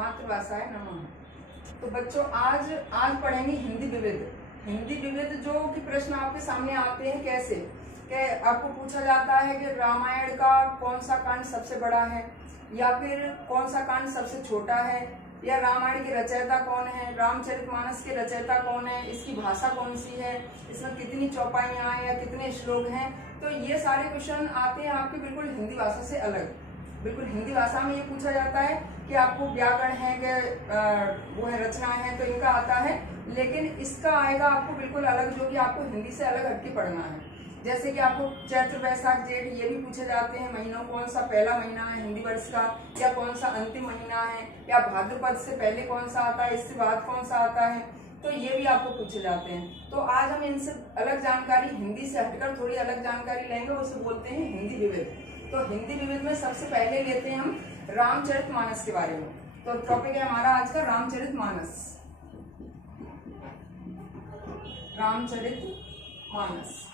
मातृभाषाय नमः। तो बच्चों आज पढ़ेंगे हिंदी विविध। हिंदी विविध जो कि प्रश्न आपके सामने आते हैं कैसे कि आपको पूछा जाता है कि रामायण का कौन सा कांड सबसे बड़ा है, या फिर कौन सा कांड सबसे छोटा है, या रामायण के रचयिता कौन है, रामचरितमानस के रचयिता कौन है, इसकी भाषा कौन सी है, इसमें कितनी चौपाइयां हैं या कितने श्लोक हैं। तो ये सारे क्वेश्चन आते हैं आपके बिल्कुल हिंदी भाषा से अलग। बिल्कुल हिंदी भाषा में ये पूछा जाता है कि आपको व्याकरण है कि वो है रचना है तो इनका आता है, लेकिन इसका आएगा आपको बिल्कुल अलग, जो कि आपको हिंदी से अलग हटके पढ़ना है। जैसे कि आपको चैत्र वैशाख जेठ ये भी पूछे जाते हैं महीनों, कौन सा पहला महीना है हिंदी वर्ष का, या कौन सा अंतिम महीना है, या भाद्रपद से पहले कौन सा आता है, इससे बाद कौन सा आता है, तो ये भी आपको पूछे जाते हैं। तो आज हम इनसे अलग जानकारी, हिंदी से हटकर थोड़ी अलग जानकारी लेंगे, उसे बोलते हैं हिंदी विविध। तो हिंदी विविध में सबसे पहले लेते हैं हम रामचरितमानस के बारे में। तो टॉपिक है हमारा आज का रामचरितमानस। रामचरितमानस।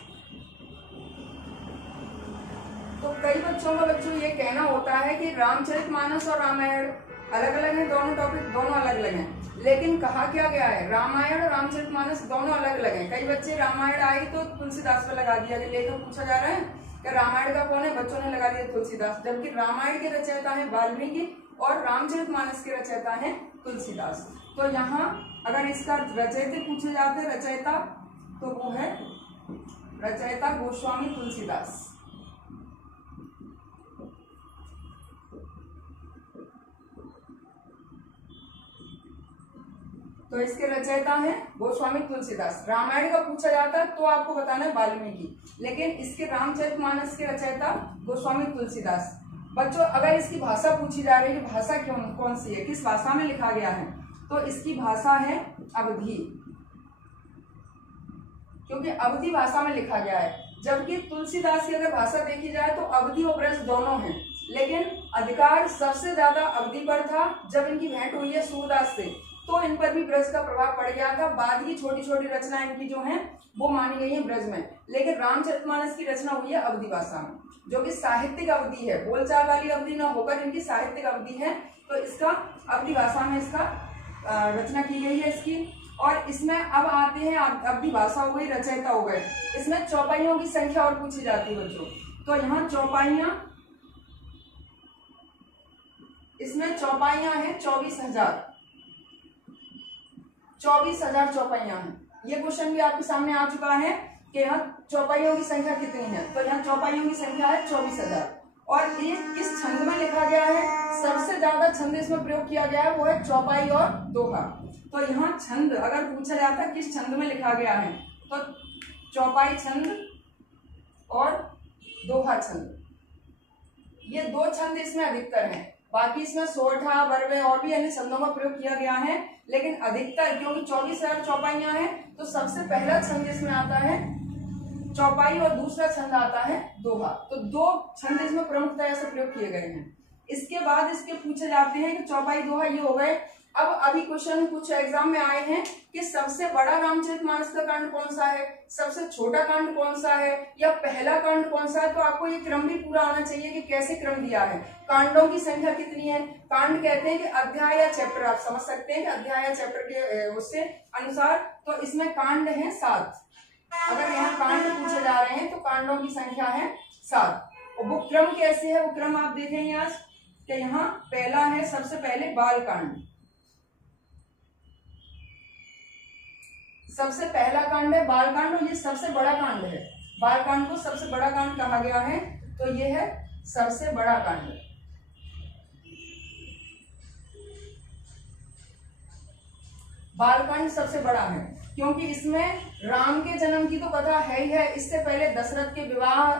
तो कई बच्चों का ये कहना होता है कि रामचरितमानस और रामायण अलग अलग हैं, दोनों टॉपिक दोनों अलग अलग हैं, लेकिन कहा क्या गया है रामायण और रामचरितमानस दोनों अलग अलग हैं। कई बच्चे रामायण आई तो तुलसीदास पर लगा दिया, लेकर पूछा जा रहा है कि रामायण का कौन है, बच्चों ने लगा दिया तुलसीदास, जबकि रामायण के रचयिता है वाल्मीकि और रामचरितमानस के रचयिता है तुलसीदास। तो यहाँ अगर इसका रचयिता पूछे जाते हैं रचयिता, तो वो है रचयिता गोस्वामी तुलसीदास। तो इसके रचयिता हैं गोस्वामी तुलसीदास। रामायण का पूछा जाता है तो आपको बताना है वाल्मीकि, लेकिन इसके रामचरितमानस के रचयिता गोस्वामी तुलसीदास। बच्चों अगर इसकी भाषा पूछी जा रही है, भाषा कौन सी है, किस भाषा में लिखा गया है, तो इसकी भाषा है अवधी, क्योंकि अवधी भाषा में लिखा गया है। जबकि तुलसीदास की अगर भाषा देखी जाए तो अवधी और ब्रज दोनों हैं, लेकिन अधिकार सबसे ज्यादा अवधी पर था। जब इनकी भेंट हुई है सूरदास से तो इन पर भी ब्रज का प्रभाव पड़ गया था। बाद की छोटी छोटी रचना इनकी जो है वो मानी गई है ब्रज में, लेकिन रामचरितमानस की रचना हुई है अवधी भाषा में, जो कि साहित्यिक अवधि है, बोलचाल वाली अवधि न होकर इनकी साहित्यिक अवधि है। तो इसका अवधी भाषा में इसका रचना की गई है इसकी। और इसमें अब आते हैं अवधी भाषा हो गई, रचयिता हो गए। इसमें चौपाइयों की संख्या और पूछी जाती है बच्चों। तो यहाँ चौपाइयां, इसमें चौपाइयां हैं 24,000 चौपाइयां हैं। ये क्वेश्चन भी आपके सामने आ चुका है कि यहाँ चौपाइयों की संख्या कितनी है। तो यहाँ चौपाइयों की संख्या है 24,000। और ये किस छंद में लिखा गया है, सबसे ज्यादा छंद इसमें प्रयोग किया गया है वो है चौपाई और दोहा। तो यहाँ छंद अगर पूछा जाता है किस छंद में लिखा गया है, तो चौपाई छंद और दोहा छंद, ये दो छंद इसमें अधिकतर हैं। बाकी इसमें सोरठा, बरवे और भी अन्य छंदों का प्रयोग किया गया है, लेकिन अधिकतर क्योंकि 24,000 चौपाइयां हैं तो सबसे पहला छंद इसमें आता है चौपाई और दूसरा छंद आता है दोहा। तो दो छंद इसमें प्रमुखतः से प्रयोग किए गए हैं। इसके बाद इसके पूछे जाते हैं कि चौपाई दोहा ये हो गए। अब अभी क्वेश्चन कुछ एग्जाम में आए हैं कि सबसे बड़ा रामचरितमानस का कांड कौन सा है, सबसे छोटा कांड कौन सा है, या पहला कांड कौन सा है। तो आपको ये क्रम भी पूरा आना चाहिए कि कैसे क्रम दिया है, कांडों की संख्या कितनी है। कांड कहते हैं कि अध्याय या चैप्टर, आप समझ सकते हैं कि अध्याय या चैप्टर के उससे अनुसार। तो इसमें कांड है 7। अगर यहाँ कांड पूछे जा रहे हैं तो कांडों की संख्या है 7। और वो क्रम कैसे है, वो क्रम आप देखेंगे आज कि यहाँ पहला है सबसे पहले बाल कांड। सबसे पहला कांड है बाल कांड, और ये सबसे बड़ा कांड है। बाल कांड को सबसे बड़ा कांड कहा गया है, तो ये है सबसे बड़ा कांड। बालकांड सबसे बड़ा है क्योंकि इसमें राम के जन्म की तो कथा है ही है। इससे पहले दशरथ के विवाह,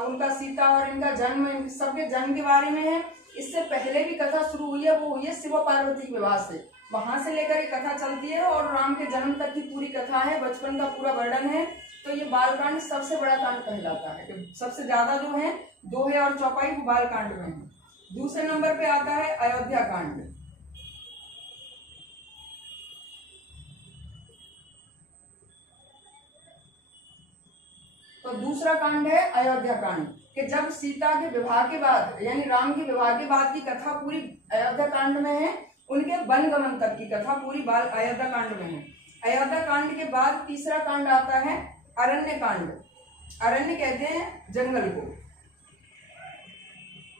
उनका सीता और इनका जन्म, सबके जन्म के बारे में है। इससे पहले भी कथा शुरू हुई है, वो हुई है शिव पार्वती के विवाह से, वहां से लेकर ये कथा चलती है और राम के जन्म तक की पूरी कथा है, बचपन का पूरा वर्णन है। तो ये बालकांड सबसे बड़ा कांड कहलाता है। सबसे ज्यादा जो है दोहे और चौपाई वो बालकांड में है। दूसरे नंबर पे आता है अयोध्या कांड। तो तो दूसरा कांड है अयोध्या कांड, कि जब सीता के विवाह के बाद यानी राम के विवाह के बाद की कथा पूरी अयोध्या कांड में है। उनके वनगमन तक की कथा पूरी बाल अयोध्या कांड में है। अयोध्या कांड के बाद तीसरा कांड आता है अरण्य कांड। अरण्य कहते हैं जंगल को,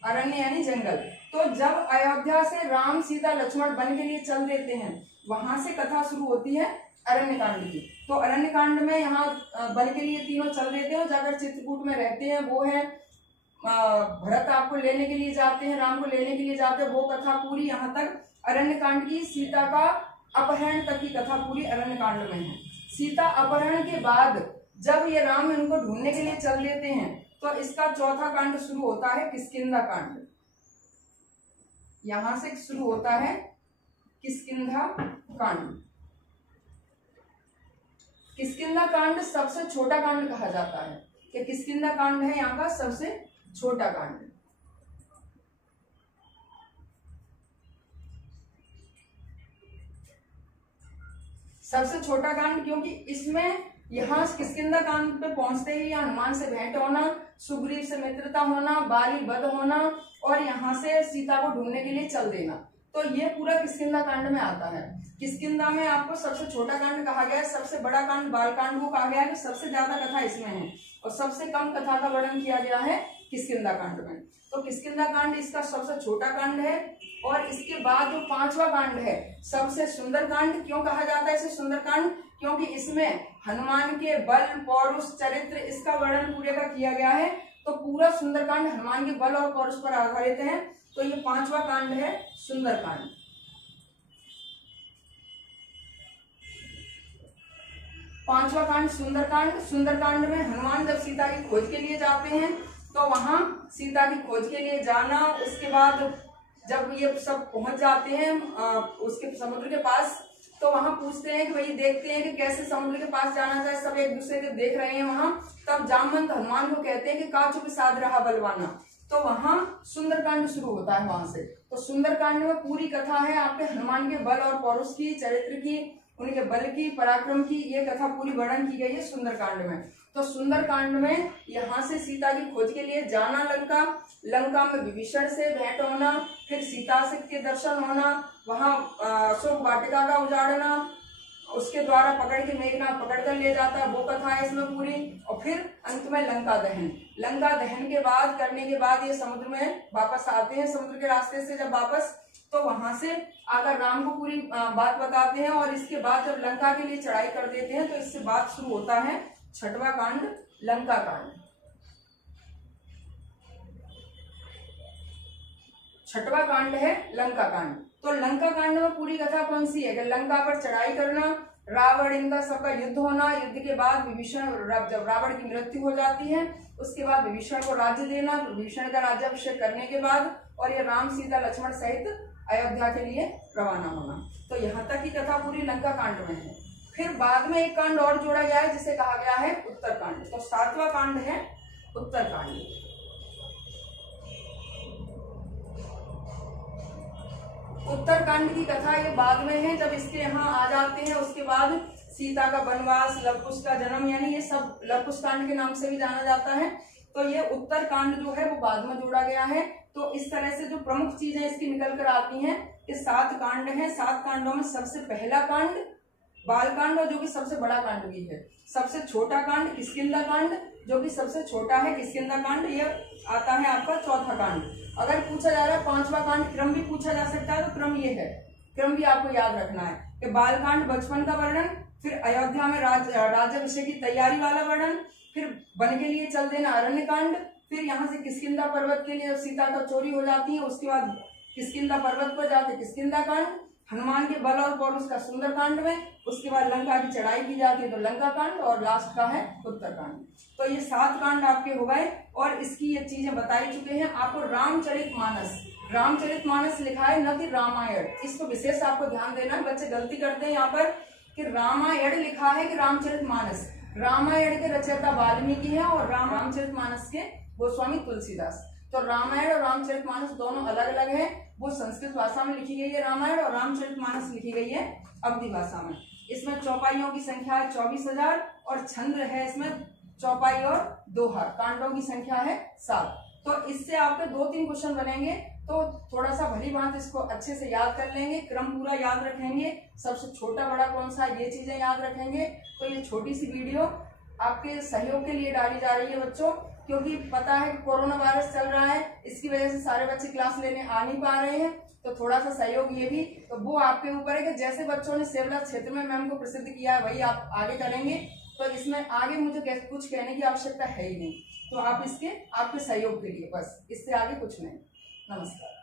अरण्य यानी जंगल। तो जब अयोध्या से राम सीता लक्ष्मण वन के लिए चल देते हैं, वहां से कथा शुरू होती है अरण्य कांड की। तो अरण्य कांड में यहाँ वन के लिए तीनों चल देते हैं, जाकर चित्रकूट में रहते हैं। वो है भरत आपको लेने के लिए जाते हैं, राम को लेने के लिए जाते हैं, वो कथा पूरी यहाँ तक अरण्य कांड की। सीता का अपहरण तक की कथा पूरी अरण्य कांड में है। सीता अपहरण के बाद जब ये राम इनको ढूंढने के लिए चल देते हैं, तो इसका चौथा कांड शुरू होता है किष्किंधा कांड। यहां से शुरू होता है किष्किंधा कांड। किष्किंधा कांड सबसे छोटा कांड कहा जाता है, कि किष्किंधा कांड है यहाँ का सबसे छोटा कांड। सबसे छोटा कांड क्योंकि इसमें यहाँ किष्किंधा कांड पे पहुंचते ही हनुमान से भेंट होना, सुग्रीव से मित्रता होना, बाली वध होना और यहाँ से सीता को ढूंढने के लिए चल देना, तो ये पूरा किष्किंधा कांड में आता है। किष्किंधा में आपको सबसे छोटा कांड कहा गया है, सबसे बड़ा कांड बाल कांड को कहा गया है कि सबसे ज्यादा कथा इसमें है, और सबसे कम कथा का वर्णन किया गया है किष्किंधा कांड में। तो किष्किंधा कांड इसका सबसे छोटा कांड है। और इसके बाद जो पांचवा कांड है सबसे सुंदर कांड। क्यों कहा जाता है इसे सुंदर कांड? क्योंकि इसमें हनुमान के बल, पौरुष, चरित्र इसका वर्णन पूरे का किया गया है। तो पूरा सुंदर कांड हनुमान के बल और पौरुष पर आधारित है। तो ये पांचवा कांड है सुंदर कांड। पांचवा कांड सुंदर कांड। सुंदर कांड में हनुमान जब सीता की खोज के लिए जाते हैं, तो वहां सीता की खोज के लिए जाना, उसके बाद जब ये सब पहुंच जाते हैं उसके समुद्र के पास, तो वहां पूछते हैं कि भाई देखते हैं कि कैसे समुद्र के पास जाना चाहिए। सब एक दूसरे को देख रहे हैं वहां। तब जामवंत हनुमान को कहते हैं कि का चुप साध रहा बलवाना। तो वहां सुंदरकांड शुरू होता है वहां से। तो सुंदरकांड में पूरी कथा है आपके हनुमान के बल और पौरुष की, चरित्र की, उनके बल की, पराक्रम की, ये कथा पूरी वर्णन की गई है सुंदरकांड में। तो सुंदरकांड में यहाँ से सीता की खोज के लिए जाना लंका, लंका में विभीषण से भेंट होना, फिर सीता से के दर्शन होना, वहां अशोक वाटिका का उजाड़ना, उसके द्वारा पकड़ के मेघनाथ पकड़ कर ले जाता है, वो कथा है इसमें पूरी। और फिर अंत में लंका दहन। लंका दहन के बाद करने के बाद ये समुद्र में वापस आते हैं, समुद्र के रास्ते से जब वापस, तो वहां से आकर राम को पूरी बात बताते हैं। और इसके बाद जब लंका के लिए चढ़ाई कर देते हैं, तो इससे बात शुरू होता है छठवां कांड, लंका कांड। छठवां कांड है लंका कांड। तो लंका कांड में पूरी कथा कौन सी है कि लंका पर चढ़ाई करना, रावण इनका सबका युद्ध होना, युद्ध के बाद विभीषण, जब रावण की मृत्यु हो जाती है उसके बाद विभीषण को राज्य देना, विभीषण का राज्याभिषेक करने के बाद, और ये राम सीता लक्ष्मण सहित अयोध्या के लिए रवाना होना। तो यहाँ तक की कथा पूरी लंका कांड में है। फिर बाद में एक कांड और जोड़ा गया है जिसे कहा गया है उत्तरकांड। तो सातवां कांड है उत्तरकांड। उत्तरकांड की कथा ये बाद में है, जब इसके यहाँ आ जाते हैं उसके बाद सीता का वनवास, लवकुश का जन्म, यानी ये सब लवकुश कांड के नाम से भी जाना जाता है। तो ये उत्तरकांड जो है वो बाद में जोड़ा गया है। तो इस तरह से जो प्रमुख चीजें इसकी निकल कर आती हैं कि 7 कांड हैं। 7 कांडों में सबसे पहला कांड बालकांड, और जो कि सबसे बड़ा कांड भी है। सबसे छोटा कांड किष्किंधा कांड, जो कि सबसे छोटा है किष्किंधा कांड, ये आता है आपका चौथा कांड। अगर पूछा जा रहा है 5वां कांड, क्रम भी पूछा जा सकता है, तो क्रम ये है, क्रम भी आपको याद रखना है कि बालकांड बचपन का वर्णन, फिर अयोध्या में राज्याभिषेक की तैयारी वाला वर्णन, फिर वन के लिए चल देना अरण्य कांड, फिर यहाँ से किष्किंधा पर्वत के लिए जब सीता का चोरी हो जाती है उसके बाद किष्किंधा पर्वत पर जाते किष्किंधा कांड, हनुमान के बल और पौरुष का सुंदरकांड में, उसके बाद लंका की चढ़ाई की जाती है तो लंका कांड, और लास्ट का है उत्तरकांड। तो ये 7 कांड आपके हो गए। और इसकी ये चीजें बताई चुके हैं आपको। रामचरितमानस, रामचरितमानस लिखा है न कि रामायण, इसको विशेष आपको ध्यान देना है। बच्चे गलती करते हैं यहाँ पर कि रामायण लिखा है कि रामचरितमानस। रामायण के रचयिता वाल्मीकि है और रामचरितमानस के गोस्वामी तुलसीदास। तो रामायण और रामचरितमानस दोनों अलग अलग है। वो संस्कृत भाषा में लिखी गई है रामायण, और रामचरितमानस लिखी गई है अवधी भाषा में। इसमें चौपाइयों की संख्या है 24,000 और छंद है इसमें चौपाई और दोहा, कांडों की संख्या है 7। तो इससे आपके 2-3 क्वेश्चन बनेंगे, तो थोड़ा सा भली भांति इसको अच्छे से याद कर लेंगे, क्रम पूरा याद रखेंगे, सबसे छोटा बड़ा कौन सा ये चीजें याद रखेंगे। तो ये छोटी सी वीडियो आपके सहयोग के लिए डाली जा रही है बच्चों, क्योंकि पता है कि कोरोना वायरस चल रहा है, इसकी वजह से सारे बच्चे क्लास लेने आ नहीं पा रहे हैं, तो थोड़ा सा सहयोग ये भी, तो वो आपके ऊपर है कि जैसे बच्चों ने सेवला क्षेत्र में मैम को प्रसिद्ध किया है वही आप आगे करेंगे। तो इसमें आगे मुझे कुछ कहने की आवश्यकता है ही नहीं, तो आप इसके आपके सहयोग के लिए बस, इससे आगे कुछ नहीं। नमस्कार।